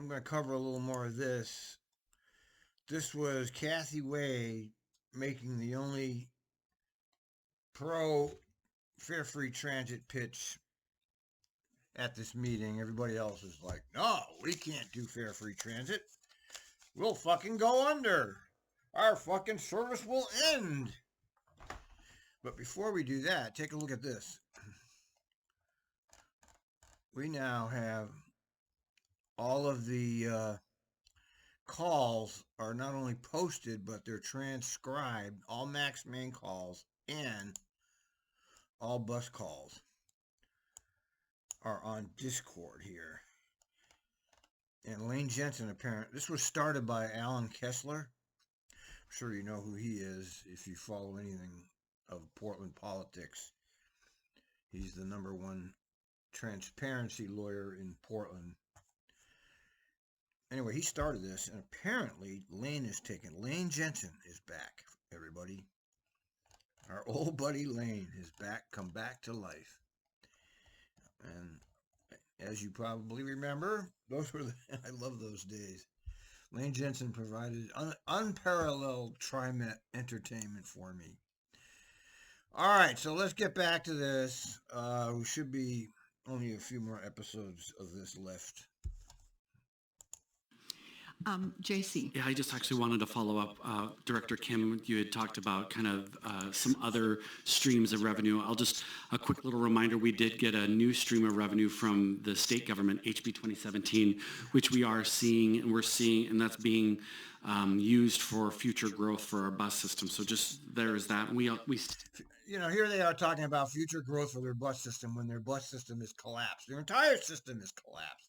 I'm going to cover a little more of this. This was Kathy Wade making the only pro fare free transit pitch at this meeting. Everybody else is like, no, we can't do fare free transit. We'll fucking go under. Our fucking service will end. But before we do that, take a look at this. We now have all of the calls are not only posted, but they're transcribed. All max main calls and all bus calls are on Discord here. And Lane Jensen, apparently, this was started by Alan Kessler. I'm sure you know who he is if you follow anything of Portland politics. He's the #1 transparency lawyer in Portland. Anyway, he started this, and apparently Lane is taken. Lane Jensen is back, everybody. Our old buddy Lane is back, come back to life. And as you probably remember, those were I love those days. Lane Jensen provided unparalleled TriMet entertainment for me. All right, so let's get back to this. We should be only a few more episodes of this left. JC. Yeah, I just actually wanted to follow up. Director Kim, you had talked about kind of some other streams of revenue. A quick little reminder, we did get a new stream of revenue from the state government, HB 2017, which we are seeing, and that's being used for future growth for our bus system. So just there is that. We here they are talking about future growth for their bus system when their bus system is collapsed. Their entire system is collapsed.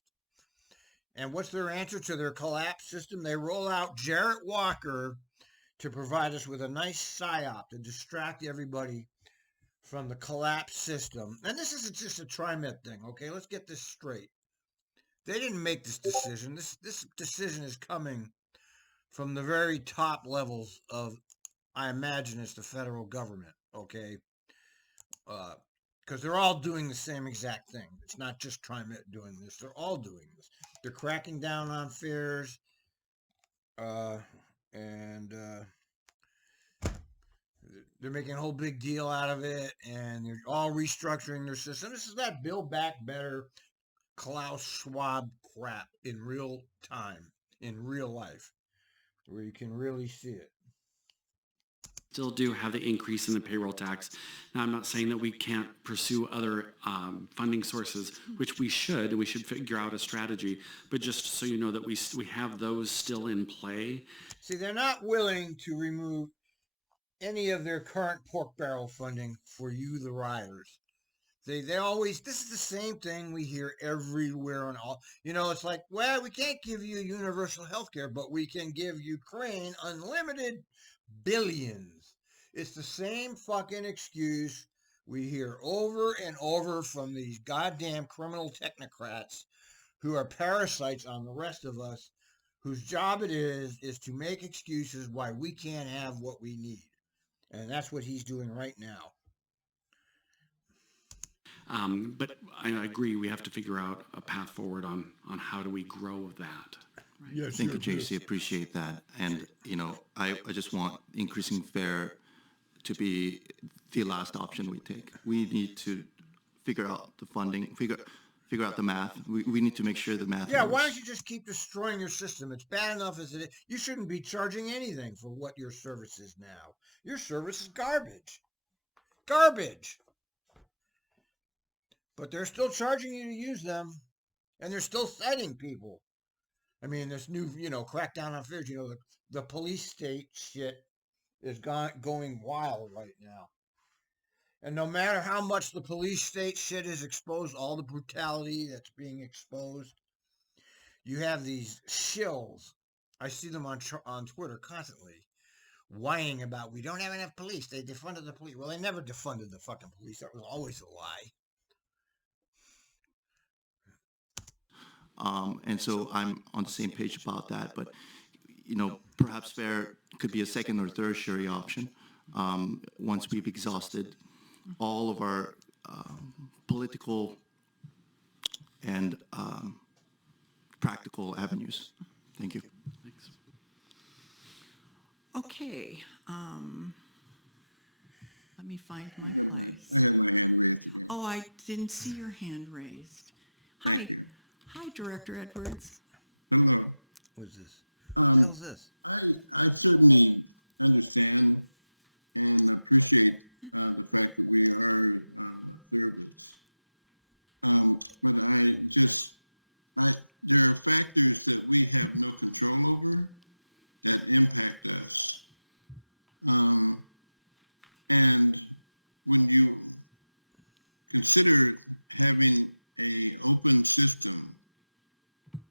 And what's their answer to their collapsed system? They roll out Jarrett Walker to provide us with a nice psyop to distract everybody from the collapsed system. And this isn't just a TriMet thing, okay? Let's get this straight. They didn't make this decision. This decision is coming from the very top levels of, I imagine it's the federal government, okay? Because they're all doing the same exact thing. It's not just TriMet doing this. They're all doing this. They're cracking down on fares, and they're making a whole big deal out of it, and they're all restructuring their system. This is that Build Back Better Klaus Schwab crap in real time, in real life, where you can really see it. Still do have the increase in the payroll tax. Now, I'm not saying that we can't pursue other funding sources, which we should, and we should figure out a strategy. But just so you know that we have those still in play. See, they're not willing to remove any of their current pork barrel funding for you, the riders. They always, this is the same thing we hear everywhere and all. It's like, well, we can't give you universal health care, but we can give Ukraine unlimited billions. It's the same fucking excuse we hear over and over from these goddamn criminal technocrats who are parasites on the rest of us, whose job it is to make excuses why we can't have what we need. And that's what he's doing right now. But I agree, we have to figure out a path forward on how do we grow that. Right? Yeah, thank you, JC. Appreciate that. And, I just want increasing fare to be the last option we take. We need to figure out the funding, figure out the math. We need to make sure the math works. Why don't you just keep destroying your system? It's bad enough as it is. You shouldn't be charging anything for what your service is now. Your service is garbage. Garbage. But they're still charging you to use them, and they're still citing people. I mean, this new, crackdown on fares, the police state shit is going wild right now. And no matter how much the police state shit is exposed, all the brutality that's being exposed, you have these shills. I see them on Twitter constantly whining about, we don't have enough police. They defunded the police. Well, they never defunded the fucking police. That was always a lie. And so I'm on the same page about that, but, perhaps fare could be a second or tertiary option once we've exhausted all of our political and practical avenues. Thank you. Thanks. Okay. Let me find I my have place. I have my hand raised again. Oh, I didn't see your hand raised. Thank Hi. you. Hi, Director Edwards. Hello. What's this? What the hell's this? I certainly understand and appreciate the fact that we are a service. But there are factors that we have no control over that impact us. And when you consider having a open system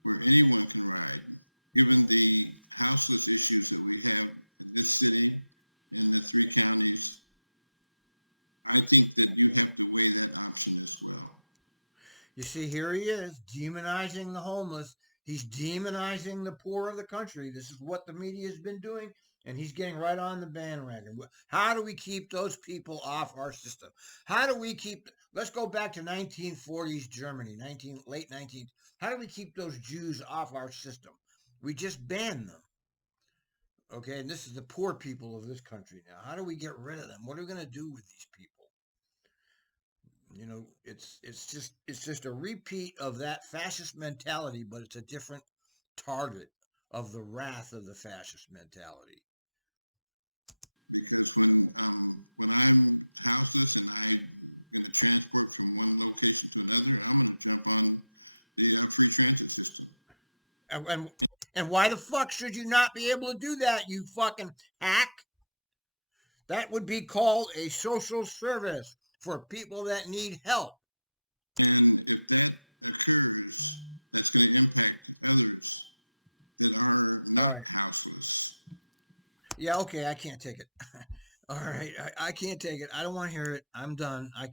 where anyone can ride, given the houseless issues that we have in this city, in the 3 counties, I think that you have to weigh that option as well. You see, here he is demonizing the homeless. He's demonizing the poor of the country. This is what the media has been doing, and he's getting right on the bandwagon. How do we keep those people off our system? How do we keep? Let's go back to 1940s Germany, late 19th. How do we keep those Jews off our system? We just ban them. Okay, and this is the poor people of this country now. How do we get rid of them? What are we going to do with these people? You know, it's just a repeat of that fascist mentality, but it's a different target of the wrath of the fascist mentality. Because when I'm houseless and I'm going to transport from one location to another, I'm going to jump on the free transit system. And why the fuck should you not be able to do that, you fucking hack? That would be called a social service for people that need help. And if that occurs, that's going to impact others that are not houseless. Yeah, okay, I can't take it. All right, I can't take it. I don't want to hear it. I'm done. I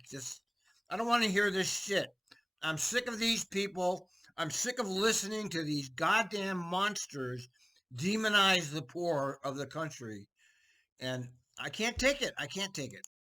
don't want to hear this shit. I'm sick of these people. I'm sick of listening to these goddamn monsters demonize the poor of the country. And I can't take it. I can't take it.